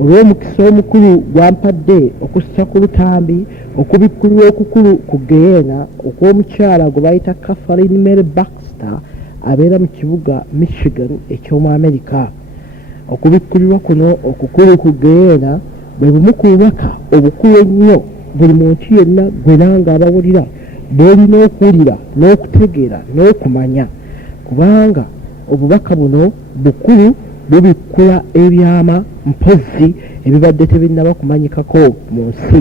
olw'omukisa omukulu gwampadde okussa ku lutambi okubikkulira okukulu ku geyeena okw'omukyala gwe bayita Catherine Mary Baxter abeera mu kibuga Michigan eky'omu Amerika. Okubikkulirwa kuno okukulu ku geyeena bwe bumu ku bubaka obukulu ennyo buli muntu yenna gwe nange abawulira bw'olina okuwulira n'okutegeera n'okumanya, kubanga obubaka buno bukulu bubikkula ebyama mpozzi ebibadde tebinnaba kumanyikako mu nsi.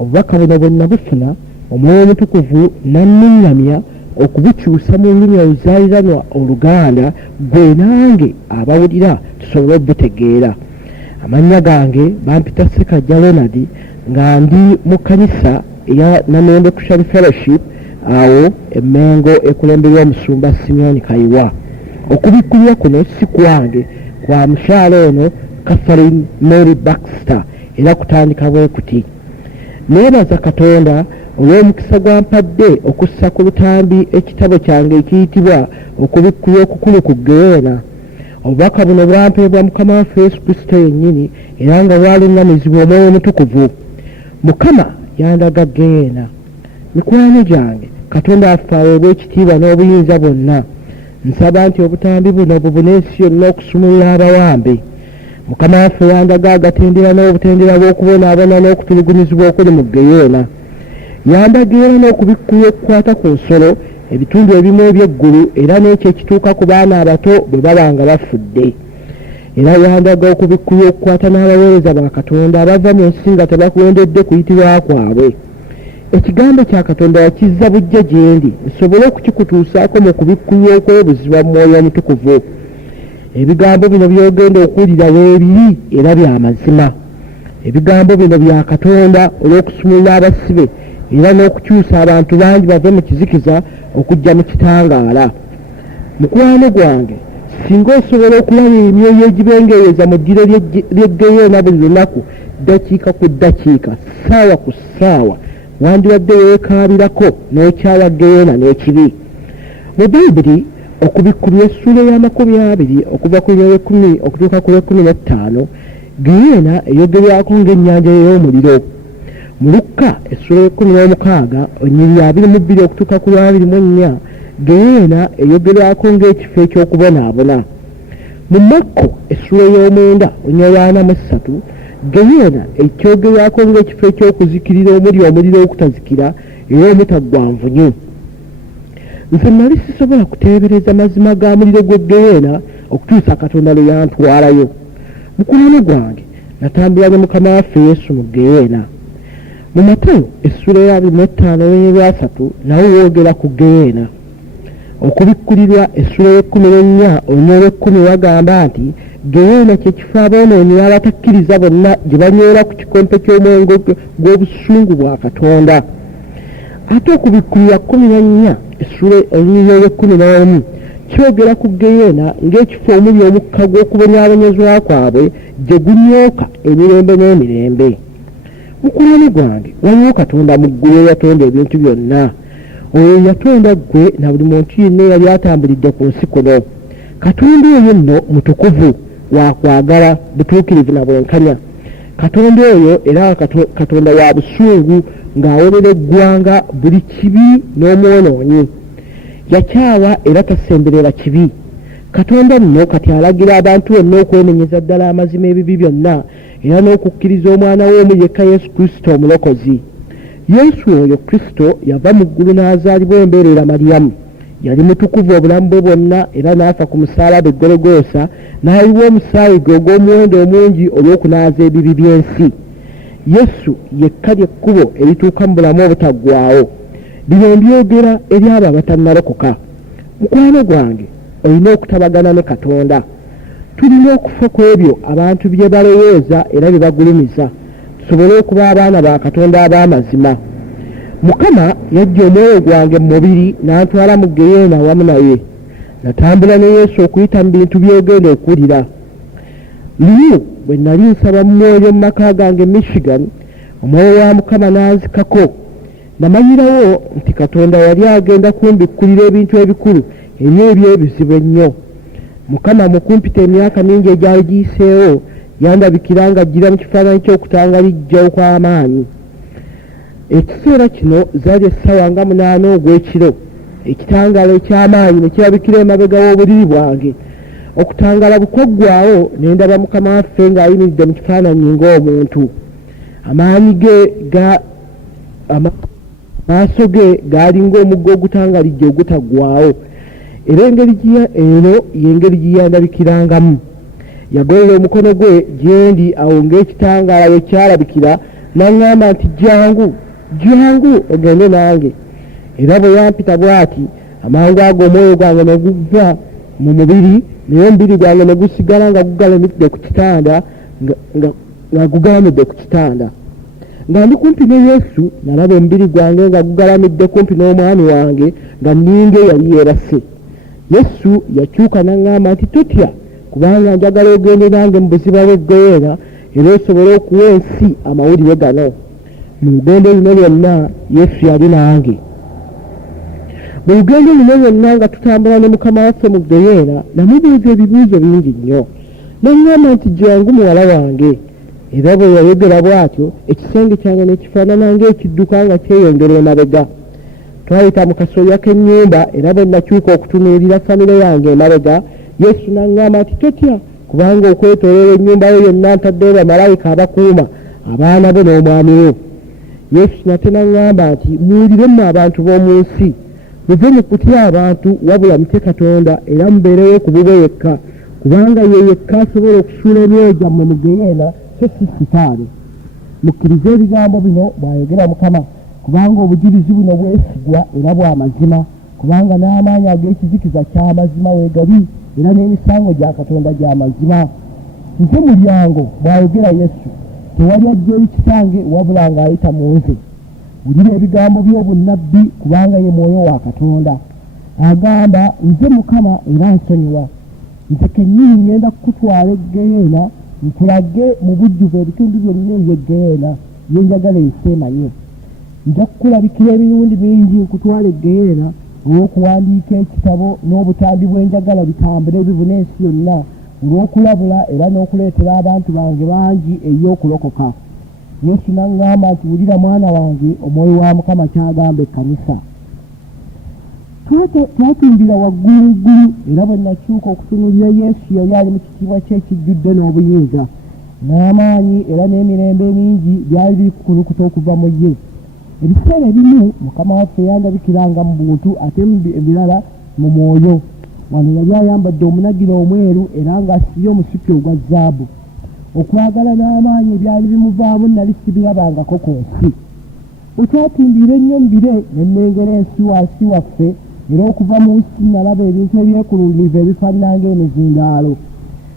Obubaka buno bwe nabufuna Omwoyo Omutukuvu n'anningamya okubukyusa mu lulimi oluzaaliranwa Oluganda gwe nange abawulira tusobole obutegeera. Amannya gange bampita Ssekajja Leonard nga ndi mu kkanisa eya Namende Christian Fellowship awo Emmengo ekulemberwa Omusumba Simeon Kayiwa. Okubikkulirwa kuno si kwange, kwa mukyala ono Catherine Mary Baxter, era kutandika bwe kuti. Neebaza Katonda olw'omukisa gwampadde okussa ku lutambi ekitabo kyange ekiyitibwa Okubikkulirwa okukulu ku geyeena. Obubaka buno bwampeebwa Mukama waffe Yesu Kristo yennyini, era nga bwaluŋŋamizibwa Omwoyo Omutukuvu. Mukama yandaga geyeena. Mikwano gyange, Katonda waffe aweebwe ekitiibwa n'obuyinza bwonna. Nsaba nti obutambi buno bubune ensi yonna okusumulula abawambe. Mukama waffe yandaga agatendera n'obutendera bw'okubonaabona n'okutulugunyizibwa okuli mu geyeena. Yandagira n'okubikkulirwa okukwata ku nsolo, ebitundu ebimu eby'eggulu, era n'ekyo ekituuka ku baana abato bwe baba nga bafudde. Era yandaga okubikkulirwa okukwata n'abaweereza ba Katonda abava mu nsi nga tebakulondedde kuyitibwa kwabwe. Ekigambo kya Katonda yakizza bujja gye ndi nsobole okukikutuusaako mu kubikkulirwa okw'obuzibwa mu Mwoyo Omutukuvu. Ebigambo bino by'ogenda okuwulira weebiri era bya mazima. Ebigambo bino bya Katonda olw'okusumulula abasibe era n'okukyusa abantu bangi bave mu kizikiza okujja mu kitangaala. Mukwano gwange, singa osobola okulaba emyoyo egibengeereza mu ddiro ly'eggeyeena buli lunaku, ddakiika ku ddakiika, ssaawa ku ssaawa, wandibadde weekaabirako n'okyawa geyeena n'ekibi. Mu Bayibuli okubikkulirwa essuula ya 20 okuva ku lw'ekumi okutuuka ku lw'ekumi-n'ettaano, geyeena eyogerwako ng'ennyanja ey'omuliro. Mu Lukka essuula y'ekumi-n'omukaaga ennyiriri 22 okutuuka ku 24, geyeena eyogerwako ng'ekifo eky'okubonaabona. Mu Makko essuula y'omwenda ennyiriri 43, geyeena ekyogerwako ng'ekifo eky'okuzikirira omuli omuliro okutazikira era omutaggwa nvunyu. Nze nali sisobola kuteebereza mazima ga muliro gw'e geyeena okutuusa Katonda lwe yantwalayo. Mukwano gwange, natambula ne Mukama waffe Yesu mu geyeena. Mu Matayo essuula ya 25:3 nawe woogera ku geyeena. Okubikkulirwa essuula y'e14 olw'ekumi wagamba nti geyeena kye kifo aboonoonyi n'abatakkiriza bonna gye banywera ku kikompe ky'omwenge gw'obusungu bwa Katonda. Ate okubikkulirwa 14 essuula y'e11 kyogera ku geyeena ng'ekifo omuli omukka gw'okubonyaabonyezwa kwabwe gye gunyooka emirembe n'emirembe. Mukwano gwange, waliwo Katonda mu ggulu eyatonda ebintu byonna. Oyo yatonda ggwe na buli muntu yenna yali atambulidde ku nsi kuno. Katonda oyo nno mutukuvu, wakwagala, butuukirivu na bwenkanya. Katonda oyo era Katonda wa busungu ng'awolera eggwanga buli kibi n'omwonoonyi. Yakyawa era tasemberera kibi. Katonda nno kati alagira abantu bonna okwenenyeza ddala amazima ebibi byonna era n'okukkiriza omwana w'omu yekka Yesu Kristo omulokozi. Yesu oyo Kristo yava mu ggulu n'azaalibwa embeerera Mariyamu. Yali mutukuvu obulamu bwe bwonna era n'afa ku musaalaba e Gologoosa n'ayiwa omusaayi gwe ogw'omuwendo omungi olw'okunaaza ebibi by'ensi. Yesu yekka ly'ekkubo erituuka mu bulamu obutaggwaawo. Bino mbyogera eri abo abatannalokoka. Mukwano gwange, olina okutabagana ne Katonda. Tulina okufa ku ebyo abantu bye balowooza era bye bagulumiza, tusobole okuba abaana ba Katonda ab'amazima. Mukama yajja omwoyo gwange mu mubiri n'antwala mu geyeena awamu naye. Natambula ne Yesu okuyita mu bintu by'ogenda okuwulira. Limu bwe nali nsaba mu mwoyo mu maka gange Michigan, omwoyo wa Mukama n'anzikako. Namanyirawo nti Katonda yali agenda kumbikkulira ebintu ebikulu ebyo eby'ebizibu ennyo. Mukama mu kumpita emyaka mingi egyali giyiseewo yandabikira ng'ajjira mu kifaananyi ky'okutangalijja okw'amaanyi. Ekiseera kino zaali essaawa nga 8 ogw'ekiro. Ekitangaala eky'amaanyi ne kirabikira emabega w'obuliri bwange. Okutangaala bwe kwaggwaawo ne ndaba Mukama waffe ng'ayimiridde mu kifaananyi ng'omuntu. Amaanyi ge amaaso ge gaali ng'omugga ogutangalijja ogutaggwaawo. Era ero y'engeri gye yandabikirangamu. Yagolola omukono gwe gye ndi awo ng'ekitangaala bwe kyalabikira n'aŋŋamba nti jangu ogende nange. Era bwe yampita bw'ati amangu ago omwoyo gwange ne guva mu mubiri naye omubiri gwange ne gusigala nga gugalamidde ku kitanda nga gugalamidde ku kitanda. Nga ndi kumpi ne Yesu nalaba omubiri gwange nga gugalamidde kumpi n'omwami wange nga nninga eyali yeebase. Yesu yakyuka n'aŋŋamba nti totya, kubanga njagala ogende nange mu buziba bw'eggeyeena era osobole okuwa ensi amawulire gano. Mu lugendo luno lwonna Yesu yali nange. Mu lugendo luno lwonna nga tutambula ne Mukama waffe mu ggeyeena namubuuza ebibuuzo bingi nnyo. N'aŋŋamba nti jangu muwala wange. Era bwe yayogera bw'atyo ekisenge kyange ne kifaanana ng'ekidduka nga kyeyongera emabega. Twayita mu kasolya k'ennyumba era bwe nakyuka okutunuulira famire yange emabega, Yesu n'aŋŋamba nti totya, kubanga okwetooloola ennyumba yo yonna ntaddeyo bamalayika abakuuma abaana bo n'omwami we. Yesu nate n'aŋŋamba nti muwulire mmwe abantu b'omu nsi, muve mu kutya abantu wabula mutye Katonda era mubeereyo ku bubwe yekka, kubanga ye yekka asobola okusuula emyoyo gyammwe mu ggeyeena so si sitaani. Mukkirize ebigambo bino bw'ayogera Mukama, kubanga obujulizi buno bwesigwa era bwa mazima, kubanga n'amaanyi ag'ekizikiza kya mazima weegali era n'emisango gya Katonda gya mazima. Nze mulyango bw'ayogera Yesu, tewali ajja eri Kitange wabula ng'ayita mu nze. Wulira ebigambo by'obunnabbi kubanga ye Mwoyo wa Katonda. Agamba nze Mukama era nsonyiwa. Nze kennyini ngenda kukutwala eggeyeena nkulage mu bujjuvu ebitundu byonna eby'eggeyeena bye njagala ensi emanye. Nja kukulabikira emirundi mingi nkutwala eggeyeena olw'okuwandiika ekitabo n'obutambi bw'enjagala bitambule bibune ensi yonna, olw'okulabula era n'okuleetera abantu bange bangi ey'okulokoka. Yesu n'aŋŋamba nti wulira mwana wange, Omwoyo wa Mukama ky'agamba ekkanisa. Twatumbira waggulu era bwe nakyuka okutunuulira Yesu yali ali mu kitiibwa kye ekijjudde n'obuyinza n'amaanyi era n'emirembe mingi byali biri kukulukuta okuva mu ye. Ebiseera ebimu Mukama waffe yandabikiranga mu buntu ate ebirala mu mwoyo. Wano yali ayambadde omunagiro omweru era ng'asibye omusipi ogwa zaabu. Okwagala n'amaanyi ebyali bimuvaamu nali sibirabangako ku nsi. Bwe twatumbira ennyo mu bire ne nnengera ensi wansi waffe era okuva mu nsi nalaba ebintu ebyekulungivu ebifaanana ng'emizindaalo.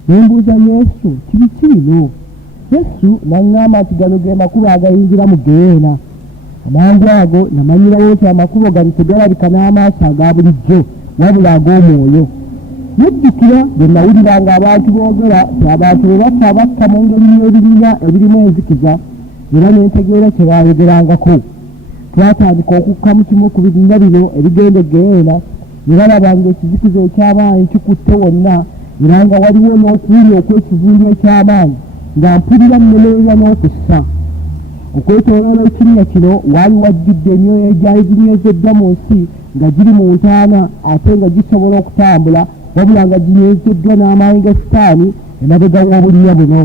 Ne mbuuza Yesu, kibiki bino? Yesu n'aŋŋamba nti gano ge makubo agayingira mu ggeyeena. Amangu ago namanyirawo nti amakubo gano tegalabika n'amaaso aga bulijjo wabula ag'omwoyo. Nejjukira bwe nawuliranga abantu boogera nti abantu bwe bafa bakka mu ngeri y'ebibiina ebirimu enzikiza era ne ntegeera kye baayogerangako. Twatandika okukka mu kimu ku bibiina bino ebigenda eggeyeena ne balabanga ekizikiza eky'amaanyi kikutte wonna era nga waliwo n'okuwulya okw'ekivundu eky'amaanyi nga mpulira nnemererwa n'okussa. Okwetooloola ekinnya kino waali wajjudde emyoyo egyali ginywezzeddwa mu nsi nga giri mu ntaana ate nga gisobola okutambula wabula nga ginywezeddwa n'amaanyi ga sitaani emabega w'obulinya buno.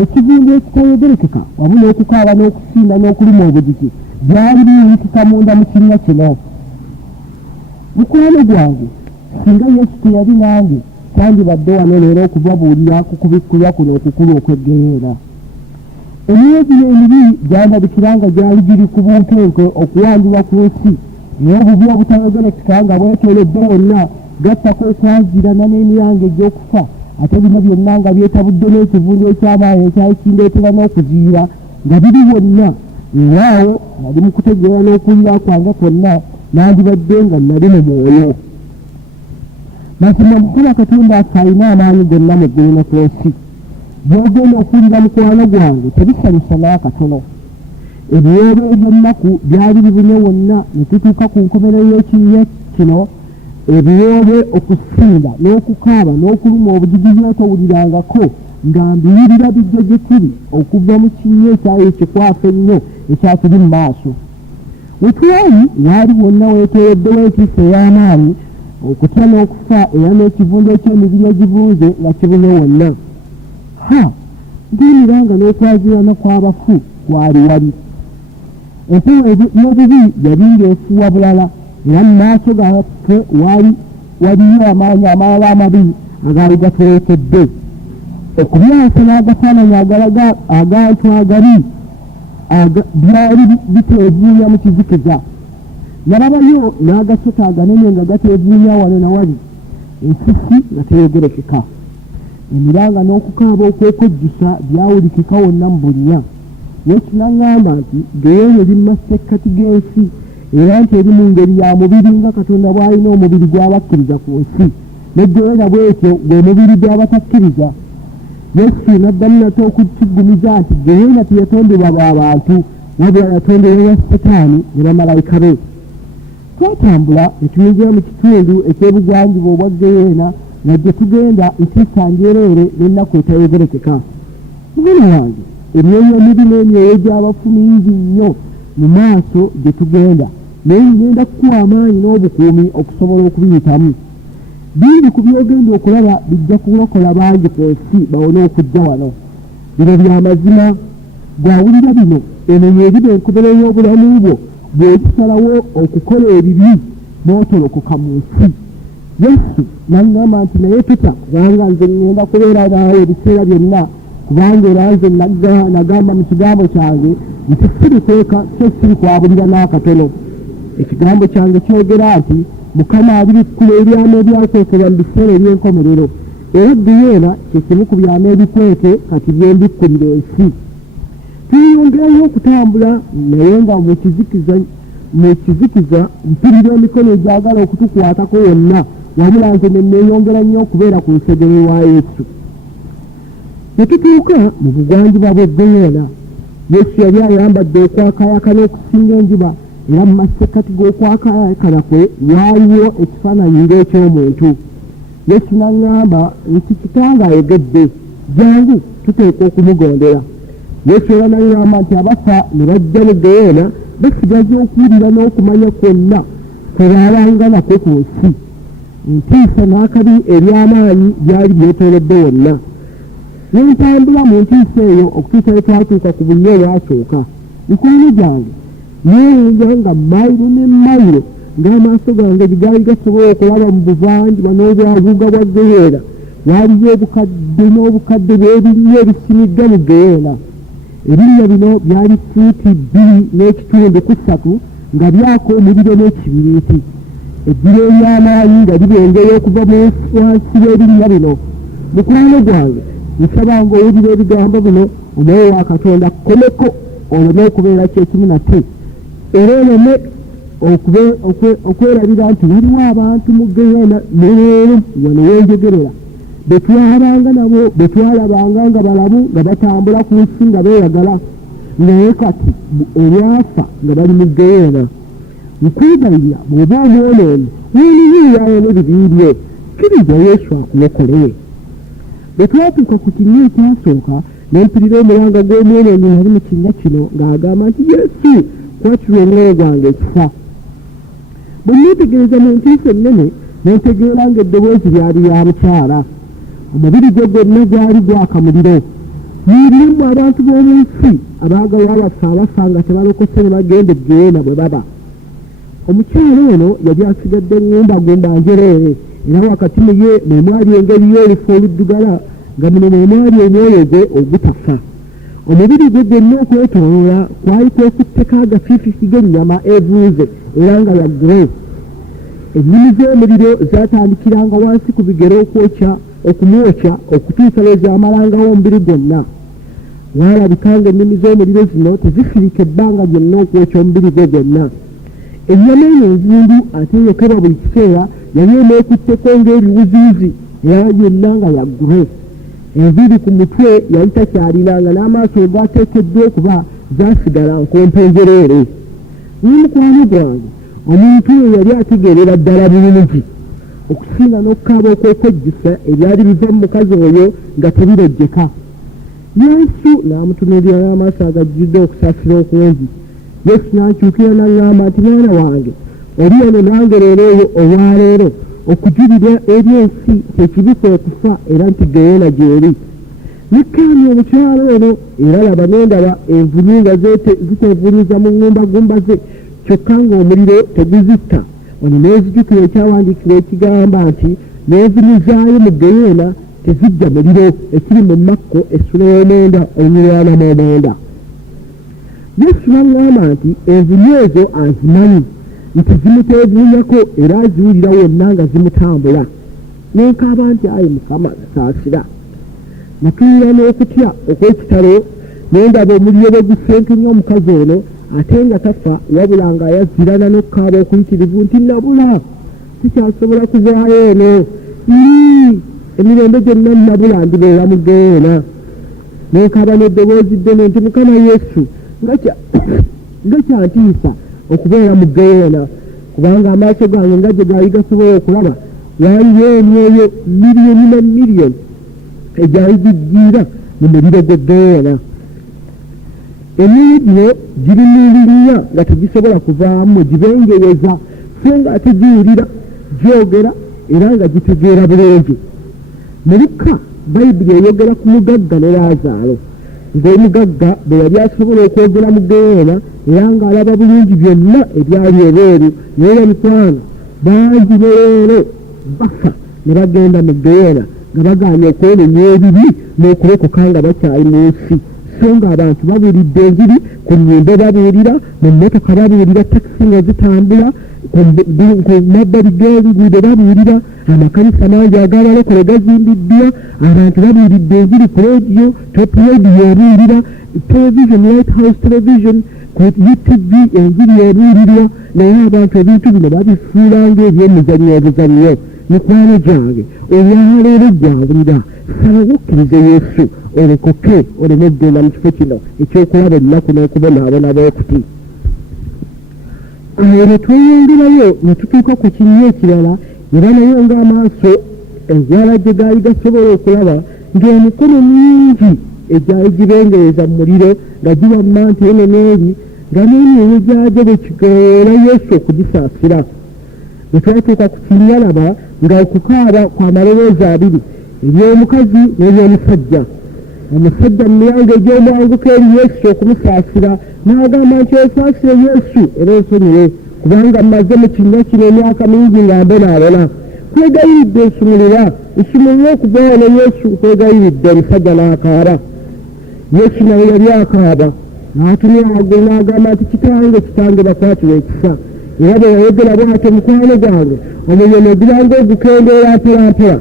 Ekivundu ekitayogerekeka wamu n'okukaaba n'okusinda n'okuluma obujiji byali biyitika munda mu kinnya kino. Mukwano gwange, singa Yesu teyali nange tandibadde wano leero okubabuulira ku kubikkulwa kuno okukulu okw'eggeyeena. Emyezi emibi gyandabikira nga gyali giri ku bunkenke okuwandibwa ku nsi naye obubi obutayogerekeka nga bwetoolodde wonna gattako okwaziirana n'emirango egy'okufa ate bino byonna nga byetabudde n'ekivundu eky'amaanyi ekyali kindeetera n'okuziira nga biri wonna. Eraawo nali mu kutegeera n'okuwulira kwange kwonna nandibadde nga nali mu mwoyo. Mazima Mukama Katonda affe alina amaanyi gonna mu ggulu ne ku nsi. By'ogenda okuwulira mukwano gwange tebisanyusa n'akatono. Ebiweebwa eby'ennaku byali bibunye wonna ne tutuuka ku nkomerero y'ekinnya kino. Ebiweebwe okusinda n'okukaaba n'okuluma obujiji by'otowulirangako nga mbiwulira bijja gye tuli okuva mu kinnya ekyayo ekikwafu ennyo ekyakiri mu maaso. We twali waali wonna weetooloddewo entiisa ey'amaanyi, okutya n'okufa era n'ekivundu eky'emibiri egivuuze nga kibunye wonna. Ndiyimiranga n'okwazirana kw'abafu kwali wali. Empewo y'obubi yali ng'efuuwa bulala, era mu maaso gaffe waliyo amaanyi amalala amabi agaali gatwerekedde. Okubyasa n'agafaananyi agalaga agantu agabi byali biteevuunya mu kizikiza. Nalabayo n'agasota aganene nga gateevuunya wano na wali, ensisi nga teyogerekeka. Emiranga n'okukaaba okwekojjusa byawulikika wonna mu bunnya. Yesu n'aŋŋamba nti geyeeno eri mu masekkati g'ensi, era nti eri mu ngeri ya mubiri nga Katonda bw'alina omubiri gw'abakkiriza ku nsi, n'eggeyeena bw'etyo gwe mubiri gw'abatakkiriza. Yesu n'addamu nate okukiggumiza nti geyeena teyatondebwa b'abantu, wabula yatondebwa Setaani ne bamalayika be. Twatambula ne tuyingira mu kitundu eky'ebugwanjuba obwa geyeena, nga gye tugenda ntiisa njereere n'ennaku etayogerekeka. Muganda wange, emyoyo emibi n'emyoyo gy'abafu mingi nnyo mu maaso gye tugenda, naye ngenda kukuwa amaanyi n'obukuumi okusobola okubiyitamu. Bingi ku byogenda okulaba bijja kulokola bangi ku nsi bawone okujja wano. Bino bya mazima. Gwawulira bino, eno y'eriba enkobero y'obulamu bwo bw'okisalawo okukola ebibi n'otolokoka mu nsi. Yesu n'aŋŋamba nti naye tuta, kubanga nze ŋŋenda kubeera naawe ebiseera byonna, kubanga era nze nagamba mu kigambo kyange nti siriteeka so sirikwabulira n'akatono. Ekigambo kyange kyogera nti Mukama abirikkula ebyamu ebyakwekebwa mu biseera eby'enkomerero, era geyeena kye kimu ku byamu ebikweke kati bye mbikkulira ensi. Tuyongerayo okutambula naye nga mu kizikiza mpulira emikono egyagala okutukwatako wonna, wabula nze ne neeyongera nnyo okubeera ku lusegere lwa Yesu. Ne tutuuka mu bugwanjuba bw'eggeyeena. Yesu yali ayambadde okwakaayaka n'okusinga enjuba, era mu masekkati g'okwakaayakana kwe waaliwo ekifaananyi ng'eky'omuntu. Yesu n'aŋŋamba nti Kitange ayogedde, jangu tuteekwa okumugondera. Yesu era n'aŋŋamba nti abafa ne bajja mu geyeena basigaza okuwulira n'okumanya kwonna kwe baabanga nakwo ku nsi. Ntiisa n'akabi eby'amaanyi byali byetoolodde wonna. Ne ntambula mu ntiisa eyo okutuusa ne twatuuka ku bunnya obwasooka. Mikwano gyange, neewuunya nga mayiro ne mayiro ng'amaaso gange gaali gasobola okulaba mu buvanjuba n'obwaguuga bwa geyeena. Waaliyo obukadde n'obukadde bw'ebinnya ebisimigga mu geyeena. Ebinnya bino byali fuuti 2.3 nga byaka omuliro n'ekibiriiti. Eddiro ery'amaanyi nga libengera okuva mu wansi w'ebinnya bino. Mukwano gwange, nsaba ng'owulira ebigambo bino, Omwoyo wa Katonda akkomeko oleme okubeera kyekimu nate, era oleme okwerabira nti waliwo abantu mu geyeena n'ereero wano wenjogerera betwabanga nabo, betwalabanga nga balamu nga batambula ku nsi nga beeyagala, naye kati olwafa nga bali mu geyeena. Nkwebalira bw'oba omwonoonyi weeniyiiyayo n'ebibi bye, kkiriza Yesu akulokole. Bwe twatuuka ku kinnya ekyasooka, ne mpulira omulanga gw'omwonoonyi yali mu kinnya kino ng'agamba nti Yesu, kwatula omwoyo gwange ekifa. Bwe nneetegereza mu ntiisa ennene, ne ntegeera ng'eddoboozi lyali lya mukyala. Omubiri gwe gwonna gwali gwaka muliro. Mulimu abantu b'omu nsi abaagalwa abafa nga tebalokose ne bagenda eggeyeena bwe baba. Omukyala ono yali asigadde ngundagunda njereere, era wakati mu ye mwe mwali engeri y'olufu oluddugala, nga muno mwe mwali omwoyo gwe ogutafa. Omubiri gwe gwonna okwetooloola kwali kwekutteko agafiifisi g'ennyama evuuze era nga ya grey. Ennimi z'omuliro zaatandikiranga wansi ku bigero okumwokya okutuusa lwe zaamalangawo omubiri gwonna. Waalabika ng'ennimi z'omuliro zino tezifirika ebbanga lyonna okwokya omubiri gwe gwonna. Ennyama eno envundu ate eyokebwa buli kiseera yali eneekutteko ng'ebiwuziizi era yonna nga ya grey. Enviiri ku mutwe yali takyalinanga, n'amaaso ogaateekeddwa okuba zaasigala nkompenjereere. N'omukwano gwange, omuntu oyo yali ategeerera ddala bulungi. okusinga n'okukaaba okw'okwejjusa ebyali biva mu mukazi oyo nga tebirejjeka. Yesu n'amutunuulira n'amaaso agajjudde okusaasira okungi. Yesu n'ankyukira n'aŋŋamba nti mwana wange oli eno nange leero eyo olwaleero okujulira eri ensi ekibi kwe kufa era nti geyeena gy'eri. Nekkaanya omukyala ono era laba n'endaba envunyu nga zitevunyiza mu ŋŋumbagumba ze kyokka ng'omuliro teguzitta. Ono n'ezijjukira ekyawandiikibwa ekigamba nti n'envunyu zaayo mu geyeena tezijja muliro, ekiri mu Makko essula y'omwenda olunyirwana mu omwenda. Yesu n'aŋŋamba nti envunyu ezo azimanyi nti zimuteevuunyako era aziwulira wonna nga zimutambula. Nenkaaba nti ayi Mukama saasira. Natuulira n'okutya okw'ekitalo n'endaba omuliro bwe gusenkenya omukazi ono ate nga tafa wabula ng'ayazzirana n'okukaaba okuyitirivu nti nabula sikyasobola kuvaayo eno, emirembe gyonna nabula ndibeera mu geyeena. Nenkaaba n'eddoboozi ddene nti Mukama Yesu nga kyantiisa okubeera mu geyeena, kubanga amaaso gange nga gye gaali gasobola okulaba waaliyo emyoyo miliyoni ne miliyoni egyali gijjiira mu muliro gwe geyeena. Emyoyo gino girimirinya nga tegisobola kuvaamu, gibengereza so nga ate giwulira, gyogera era nga gitegeera bulungi. Mu Luka Bayibuli eyogera ku mugagga ne Laazaalo, ng'omugagga bwe yali asobola okwogera mu geyeena era ng'alaba bulungi byonna ebyali ebweru, naye mikwano bangi ne leero bafa ne bagenda mu geyeena nga bagaanye okwenenya ebibi n'okulokoka nga bakyali mu nsi. So ng'abantu babuulidde enjiri ku nnyimbe, babuulira mu mmotoka, babuulira takisi nga zitambula ku mabbali g'enguudo, babuulira amakanisa mangi ag'abalokole gazimbiddwa, abantu babuulidde enjiri ku rediyo, top rediyo ebuulira, television, Lighthouse television, ku UTV enjiri ebuulirwa, naye abantu ebintu bino babifuula ng'ebyemizannyo obuzannyo. Mikwano gyange olwaleero gyawulira, salawo okkirize Yesu olekoke oleme okugenda mu kifo kino ekyokulaba ennaku n'okubonaabona b'okuti. Awo ne tweyongerayo ne tutuuka ku kinnya ekirala era nayo ng'amaaso enjala gye gaali gasobola okulaba ng'emikono mingi egyali gibengereza mu muliro nga giba mu manti eno n'eri nga n'emyoyo gyagyo bwe kigoera Yesu okugisaasira. Bwe twatuuka ku kinnya laba nga okukaaba kwa maloboozi abiri, eby'omukazi n'ebyomusajja. Omusajja mu miyango egy'omwanguka eri Yesu okumusaasira n'agamba nti osaasire Yesu era onsonyiwe, kubanga mmaze mu kinnya kino emyaka mingi nga mbonaabona. Kwegayiridde nsumulira, nsumulire okuvayo ne Yesu, kwegayiridde. Omusajja n'akaaba. Yesu naye yali akaaba n'atumya waggulu n'agamba nti kitange bakwatire ekisa. Era bwe yayogera bw'atyo mukwano gwange omuliro ne gulanga ogukendeera mpolampola.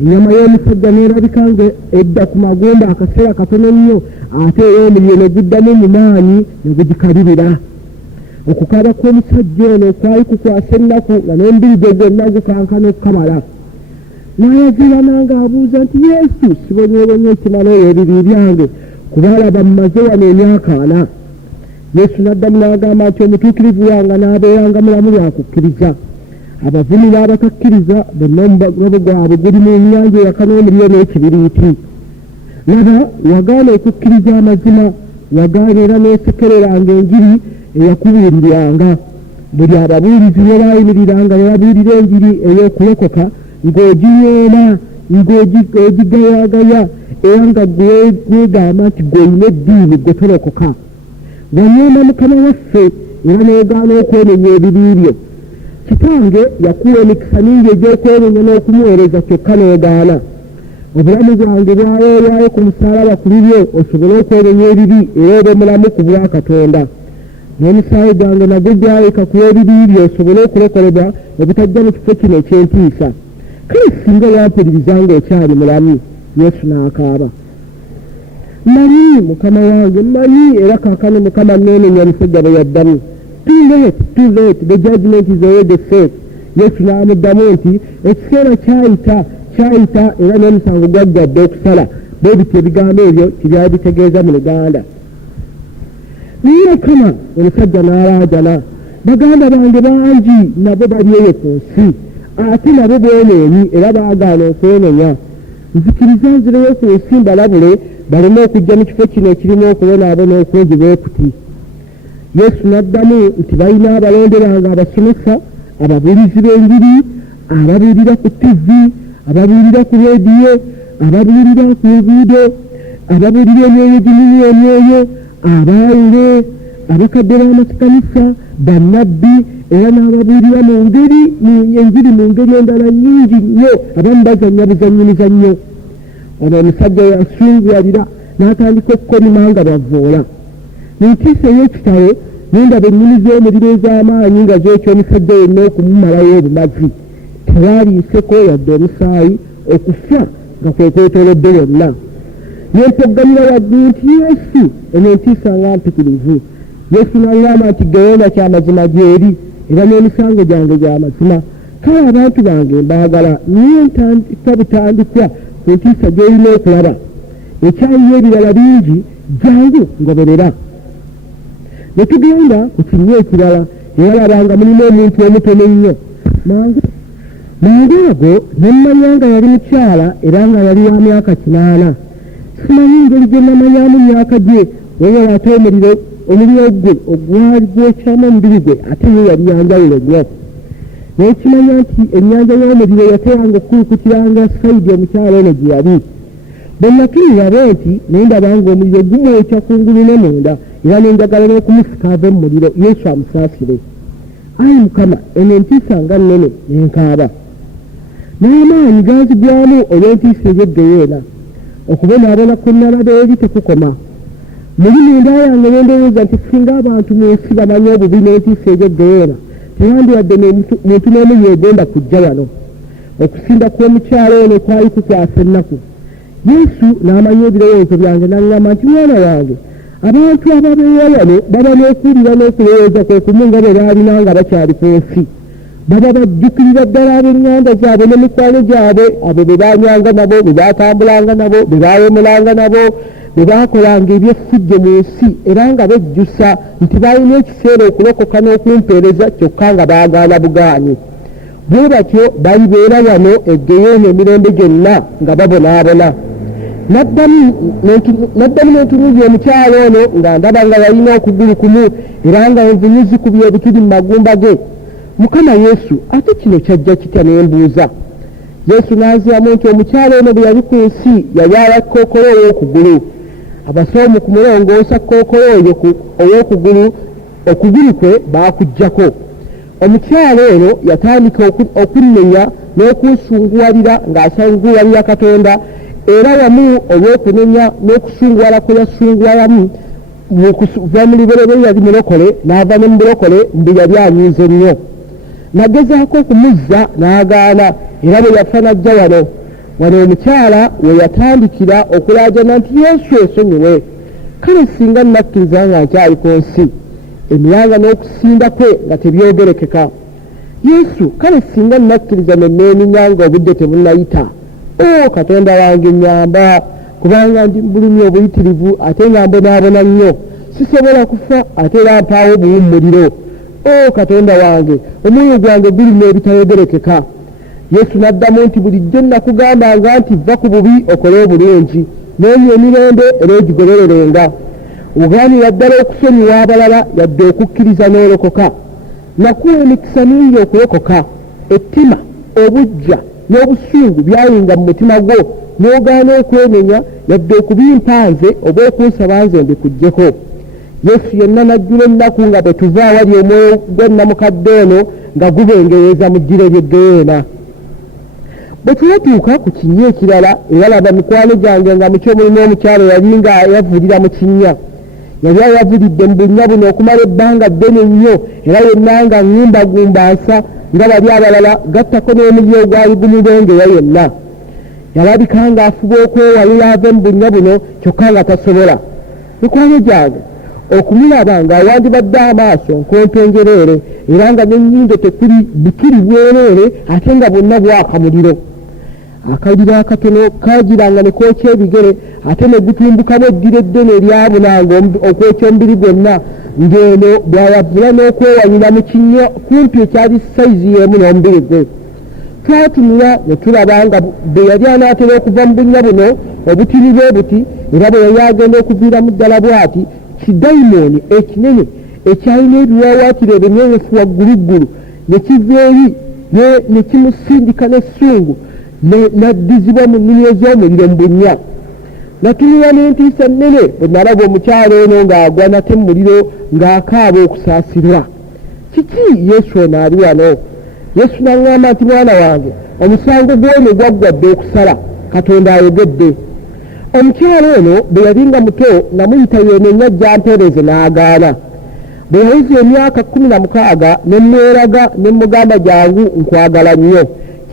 Ennyama y'omusajja n'erabika nga edda ku magumba akaseera katono nnyo, ate era omuliro ne guddamu mu maanyi ne gugikalirira. Okukaaba kw'omusajja ono kwali kukwasa ennaku nga n'omubiri gwe gwonna gukankana okukamala. N'ayaziirana ng'abuuza nti Yesu, sibonyeebonye ekimala eyo ebibi byange kubalaba mmaze wano emyaka 4. Yesu n'addamu n'agamba nti omutuukirivu wange n'abeeranga mulamu lwakukkiriza. Abavumi n'abatakkiriza bonna omugabo gwabwe guli mu nnyanja eyaka n'omuliro n'ekibiriiti. Laba wagaana okukkiriza amazima, wagaana era n'esekereranga enjiri eyakubuuliriranga. Buli ababuulizi bwe baayimiriranga ne babuulira enjiri ey'okulokoka ng'oginyeena, ng'ogigayagaya era nga gwegamba nti gw'olina eddiini gwe tolokoka. Wanyeema Mukama waffe era n'ogaana okwenenya ebibi byo. Kitange yakuwa emikisa mingi egy'okwenenya n'okumuweereza kyokka n'ogaana. Obulamu bwange bwaweerwayo ku musaalaba ku bibyo osobole okwenenya ebibi era obe mulamu ku bwa Katonda. N'omusaayi gwange nagwo gwaleka ku lw'ebibi byo osobole okulokolebwa obutajja mu kifo kino eky'entiisa. Kale singa wampuliriza ng'okyali mulamu. Yesu n'akaaba. Mmanyi Mukama wange, mmanyi era kaakano Mukama neenenya omusajja bwe yaddamu. Too late, the judgment is already set. Yesu n'amuddamu nti ekiseera kyayita era n'omusango gwaggwadde okusala. Bwe bityo ebigambo ebyo kibyali bitegeeza mu Luganda. Naye Mukama omusajja n'alaajana, baganda bange bangi nabo bali eyo ku nsi, ate nabo booneeni era baagaana okwenenya. Nzikiriza nzireyo ku nsi mbalabule baleme okujja mu kifo kino ekirimu okubonaabona okungi bwe kuti. Yesu n'addamu nti balina abalonderanga abasomesa, ababuulizi b'enjiri, ababuulira ku ttivi, ababuulira ku leediyo, ababuulira ku luguudo, ababuulira emyoyo gimimu emyoyo, abaawule, abakadde b'amakanisa, bannabbi, era n'ababuulira mu ngeri enjiri mu ngeri endala nnyingi nnyo, abamu bazannya buzannyi. Ono omusajja yasunguwalira n'atandika okukolima nga bavoola. Mu ntiisa ey'ekitalo nendaba ennimi z'omuliro ez'amaanyi nga zookya omusajja yenna okumumalayo obumazi. Tewaali nseko yadde omusaayi, okufa nga kwe kwetoolodde yonna. Yempogganira wadde nti Yesu, eno entiisa nga mpitirivu. Yesu n'aŋŋamba nti Geyoona ky'amazima gy'eri era n'emisango gyange gy'amazima. Kale abantu bange mbaagala niye ntandika butandikwa ku ntiisa gy'olina okulaba. Ekyaliyo ebirala bingi, jangu ngoberera. Ne tugenda ku kinnya ekirala era labanga mulimu omuntu omutono ennyo. Mangu ago ne mmanya nga yali mukyala era nga yali wa myaka 8. Simanyi ngeri gye namanyamu myaka gye, weyala ate omuliro gwe ogwali gwokyamu omubiri gwe ate ye yali yanjawulo nnyo. Naye kimanya nti ennyanja y'omuliro yateranga okukukiranga sayidi omukyala ono gye yali. Bwe natunira bwe nti naye ndaba ng'omuliro gumwokya kungulu ne munda era nenjagala n'okumusika ave mu muliro Yesu amusaasire. Ayi Mukama, eno entiisa nga nnene nenkaaba. N'amaanyi ganzigwamu olw'entiisa ey'Geyoona. Okubonaabona kwe nalaba eri tekukoma. Muli munda yange ne ndowooza nti singa abantu mu nsi bamanyi obubi n'entiisa ey'Geyoona, tewandibadde muntu n'omu yeegomba kujja wano. Okusinda kw'omukyala ono kwali kukwasa ennaku. Yesu n'amanya ebirowoozo byange n'aŋŋamba nti mwana wange, abantu ababeera wano baba n'okuwulira n'okulowooza kwe kumu nga bwe baalina nga bakyali ku nsi. Baba bajjukirira ddala ab'eŋŋanda zaabwe ne mikwano gyabwe, abo be baanywanga nabo, be baatambulanga nabo, be baayomolanga nabo, be baakolanga eby'effujjo mu nsi era nga bejjusa nti baalina ekiseera okulokoka n'okumpeereza kyokka nga baagaana bugaanyi. Bwe batyo balibeera wano e Geyoona emirembe gyonna nga babonaabona. Naddamu n'entunuulya omukyala ono nga ndaba nga yalina okugulu kumu era nga envunyu zikubye ebituli mu magumba ge. Mukama Yesu, ate kino kyajja kitya ne mbuuza? Yesu n'anziramu nti omukyala ono bwe yali ku nsi yali ala kkookolo ow'okugulu. Abasomi ku mulongoosa kkookolo oyo ow'okugulu okugulu kwe baakuggyako. Omukyala ono yatandika okunnenya n'okunsunguwalira ng'asunguwalira Katonda era wamu olw'okunenya n'okusunguwala kwe yasunguwalamu okuva mu lubereberye yali mulokole n'ava ne mu bulokole mbu yali anyiize nnyo. Nagezaako okumuzza n'agaana era bwe yafa n'ajja wano omukyala we yatandikira okulaajana nti Yesu esonyiwe. Kale singa nakkiriza nga nkyali ku nsi, emiranga n'okusinda kwe nga tebyogerekeka. Yesu, kale singa nakkiriza ne neeninya nga obudde tebunnayita. Katonda wange nnyamba, kubanga ndi bulumi obuyitirivu ate nga mbonaabona nnyo. Sisobola kufa ate era mpaawo obuwummuliro. Katonda wange, omwoyo gwange gulina ebitayogerekeka. Yesu n'addamu nti bulijjo nakugambanga nti vva ku bubi okole obulungi, noonya emirembe era ogigobererenga. Ogaanira ddala okusonyiwa abalala yadde okukkiriza n'olokoka. Nakuwa emikisa mingi okulokoka. Ettima, obujja n'obusungu byayinga mu mutima gwo n'ogaana okwenenya yadde okubimpanze oba okunsaba nze mbikuggyeko. Yesu yenna n'ajjula ennaku nga bwe tuva awali omwoyo gw'ennamukadde ono nga gubengereza mu ddiro ly'e Geyoona. Bwe twatuuka ku kinnya ekirala era laba mikwano gyange nga mukyo mulimu omukyalo yali nga yavulira mu kinnya. Yali ayavulidde mu bunnya buno okumala ebbanga ddene nnyo era yenna nga ŋŋumbagumbansa nga bali abalala gattako n'omuliro ogwali gumubengera yenna. Yalabika ng'afuba okwewalira ave mu bunnya buno kyokka nga tasobola. Mikwano gyange okumulaba ng'awandibadde amaaso nkompenjereere era nga n'ennyindo tekuli bukiri bwereere ate nga bwonna bwaka muliro. Akaliro akatono kaagiranga ne kookya ebigere ate ne gutumbukamu eddiro eddene eryabunanga okwokya omubiri gwonna ng'eno bw'ayavula n'okwewanyira mu kinnya kumpi ekyali sayizi y'emu n'omubiri gwe. twatunula ne tulaba nga bwe yali anaatera okuva mu bunnya buno obutini bwe buti era bwe yali agenda okuviiramu ddala bw'ati kidayimooni ekinene ekyalina ebiwaawaatiro ebinyenyufu wagguluggulu ne kiva eri ne kimusindika n'essungu n'addizibwa mu nnimi ez'omuliro mu bunnya. Natunula n'entiisa nnene bwe nalaba omukyala ono ng'agwa nate mu muliro ng'akaaba okusaasirwa. Kiki Yesu ono ali wano? Yesu n'aŋŋamba nti mwana wange omusango gw'ono gwaggwadde okusala, Katonda ayogedde. Omukyala ono bwe yali nga muto namuyita yeenenya jampeereze n'agaana. Bwe yayiza emyaka 16 ne mweraga ne mugamba jangu nkwagala nnyo.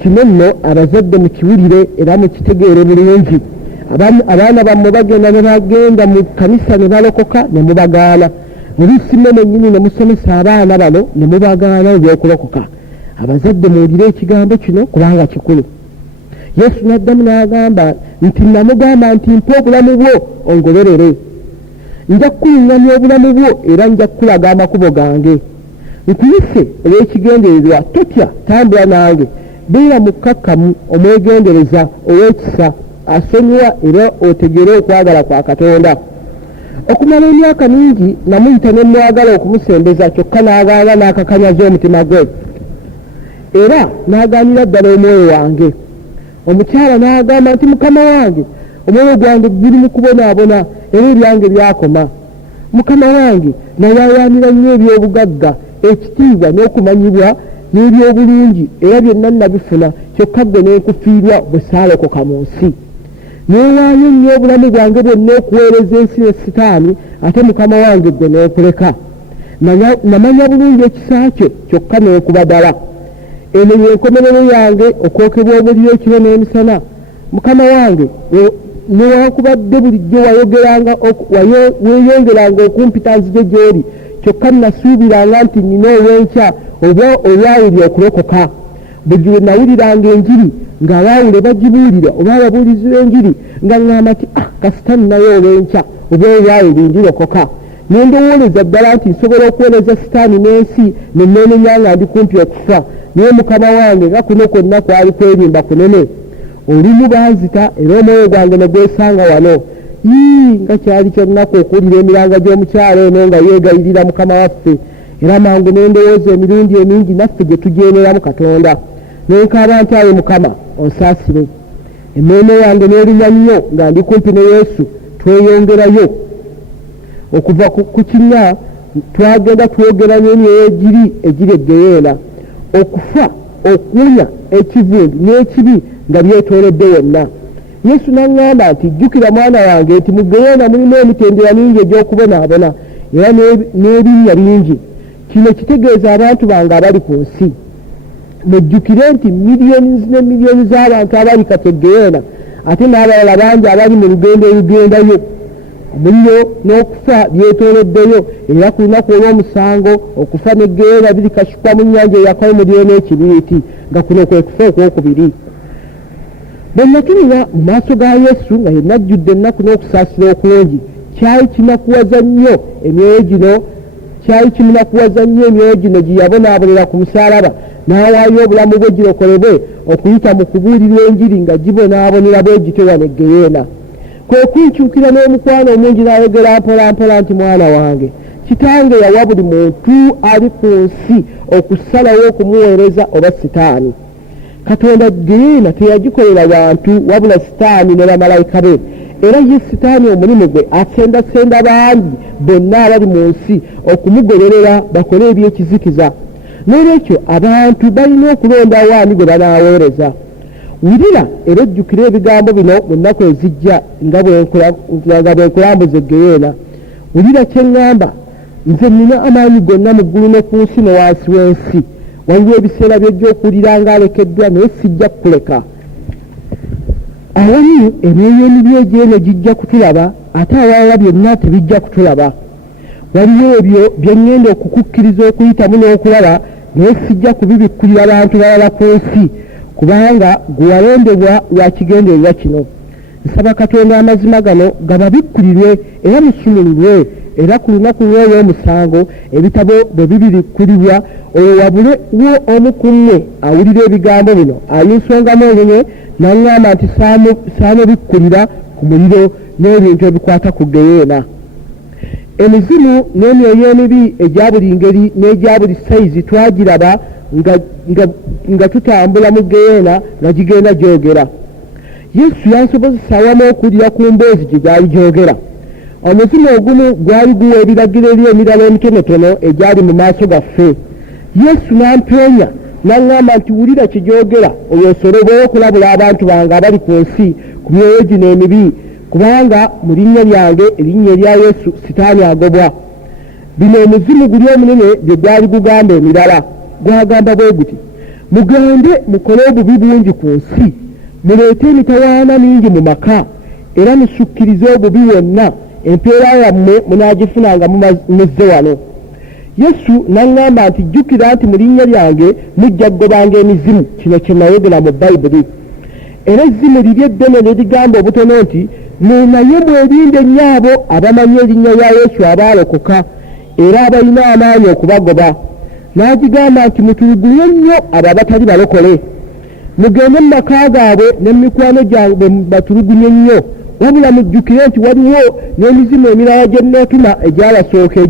Kino nno abazadde mukiwulire era mukitegeere bulungi. Abaana bammwe bagenda ne bagenda mu kkanisa ne balokoka ne mubagaana. Oluusi mmwe nnyini ne musomesa abaana bano ne mubagaana eby'okulokoka. Abazadde muwulire ekigambo kino kubanga kikulu. Yesu n'addamu n'agamba nti namugamba nti mpa obulamu bwo ongoberere. Nja kukuŋŋamya obulamu bwo era nja kukulaga amakubo gange. Nkuyise olw'ekigendererwa, totya, tambula nange. Beera mukkakkamu, omwegendereza, ow'ekisa, asonyiwa era otegeere okwagala kwa Katonda. Okumala emyaka mingi namuyita ne mwagala okumusembeza kyokka n'agaana n'akakanyaza omutima gwe. Era n'agaanira ddala omwoyo wange. Omukyala n'agamba nti mukama wange omwoyo gwange guli mu kubonaabona era ebyange byakoma. Mukama wange nayaayaanira nnyo eby'obugagga, ekitiibwa n'okumanyibwa n'ebyobulungi era byonna nabifuna kyokka ggwe n'enkufiirwa bwe saalokoka mu nsi. Neewaayo nnyo obulamu bwange bwonna okuweereza ensi ne Sitaani, ate mukama wange ggwe n'okuleka. Namanya bulungi ekisa kyo kyokka n'enkuba ddala. Eno y'enkomerero yange, okwokebwa omuliro ekiro n'emisana. Mukama wange newankubadde bulijjo weeyongeranga okumpita nzije gy'oli, kyokka nasuubiranga nti nnina olw'enkya oba olwawulira okulokoka. Buli lwe nawuliranga enjiri ng'abaawule bagibuulira oba ababuulizi b'enjiri nga ŋŋamba nti kasita ninayo olw'enkya oba olwawuli ndirokoka. Ne ndowooleza ddala nti nsobola okuweereza Sitaani n'ensi ne neenenya nga ndi kumpi okufa. Naye mukama wange nga kuno kwonna kwali kwerimba kunene. Olumu banzita era omwoyo gwange ne gwesanga wano. Nga kyali kyonnaku okuwulira emiranga gy'omukyala eno nga yeegayirira mukama waffe. Era mangu ne ndowooza emirundi emingi naffe gye tujeemeramu Katonda. Ne nkaaba nti awe Mukama onsaasire. Emmeeme yange n'erinnya nnyo nga ndi kumpi ne Yesu. Tweyongerayo okuva ku kinnya twagenda twogeranya emyoyo egiri eggeyeena. Okufa, okuwunya, ekivundu n'ekibi nga byetooledde wonna. Yesu n'aŋŋamba nti jjukira mwana wange nti mu ggeyeena mulimu emitendera mingi egy'okubonaabona era n'ebinnya bingi. Kino kitegeeza abantu bange abali ku nsi. Mujjukire nti miliyoni ne miliyoni z'abantu abali kati eggeyeena, ate n'abalala bangi abali mu lugendo olugendayo. Omuliro n'okufa byetooleddeyo era ku lunaku olw'omusango okufa n'eggeyeena biri kasukwa mu nnyanja eyakawo omuliro n'ekibiriiti, nga kuno kwe kufa okwokubiri. Bwe natunula mu maaso ga Yesu nga yenna ajjudde ennaku n'okusaasira okungi, kyali kimunakuwaza nnyo emyoyo gino gye yabonaabonera ku musaalaba n'awaayo obulamu bwe girokolebwe okuyita mu kubuulirwa enjiri nga gibonaabonera bwe gityo wano eggeyeena. Kwe kwikyukira n'omukwano omungi n'ayogera mpola mpola nti mwana wange, kitange yawa buli muntu ali ku nsi okusalawo okumuweereza oba Sitaani. Katonda ggeyeena teyagikolera bantu wabula Sitaani ne bamalayika be. Era ye Sitaani omulimu gwe asendasenda bangi bonna abali mu nsi okumugoberera bakole ebyekizikiza. N'olwekyo abantu balina okulondawo ani gwe banaaweereza. Wulira era ojjukire ebigambo bino mu nnaku ezijja nga bwe nkulambuza eggeyeena. Wulira kye ŋŋamba, nze nina amaanyi gonna mu ggulu ne ku nsi ne wansi w'ensi. Waliwo ebiseera by'ojja okuwulira ng'alekeddwa naye sijja kukuleka. Awamu emyoyo emibi egy'eno gijja kutulaba ate awalala byonna tebijja kutulaba. Waliwo ebyo bye ŋŋenda okukukkiriza okuyitamu n'okulaba naye sijja kubibikkulira bantu balala ku nsi kubanga gwe walondebwa lwa kigendererwa kino. Nsaba Katonda amazima gano gababikkulirwe era musumululwe era ku lunaku lw'olwomusango ebitabo bwe bibirikulibwa oyo wabule wo omu ku mmwe awulira ebigambo bino ayinsongamu olunwe n'aŋŋamba nti saamubikkulira ku muliro n'ebintu ebikwata ku geyeena. Emizimu n'emyoyo emibi egya buli ngeri n'egya buli sayizi twagiraba nga tutambula mu geyeena nga gigenda gyogera. Yesu yansobozesa awamu okuwulira ku mboozi gye gyali gyogera. Omuzimu ogumu gwali guwa ebiragiro eri emirala emitonotono egyali mu maaso gaffe. Yesu n'ampeenya n'aŋŋamba nti wulira kye gyogera olwosobole okulabula abantu bange abali ku nsi ku myoyo gino emibi, kubanga mu linnya lyange erinnya erya Yesu sitaani agobwa. Bino omuzimu guli omunene bye gwali gugamba emirala, gwagamba bwe guti, mugende mukole obubi bungi ku nsi, muleete emitawaana mingi mu maka, era musukkirize obubi wonna, empeera yammwe munaagifunanga muzze wano. Yesu n'aŋŋamba nti jjukira nti mu linnya lyange mujja kugobanga emizimu, kino kye nayogera mu Bayibuli. Era ezzimu liri eddene ne ligamba obutono nti naye mwelinde nnyo abo abamanyi erinnya lya Yesu abaalokoka era abalina amaanyi okubagoba. N'agigamba nti mutulugunye nnyo abo abatali balokole, mugende mu maka gaabwe ne mu mikwano gyabwe batulugunye nnyo, wabula mujjukire nti waliwo n'emizimu emirala gye nneetuma egyabasooka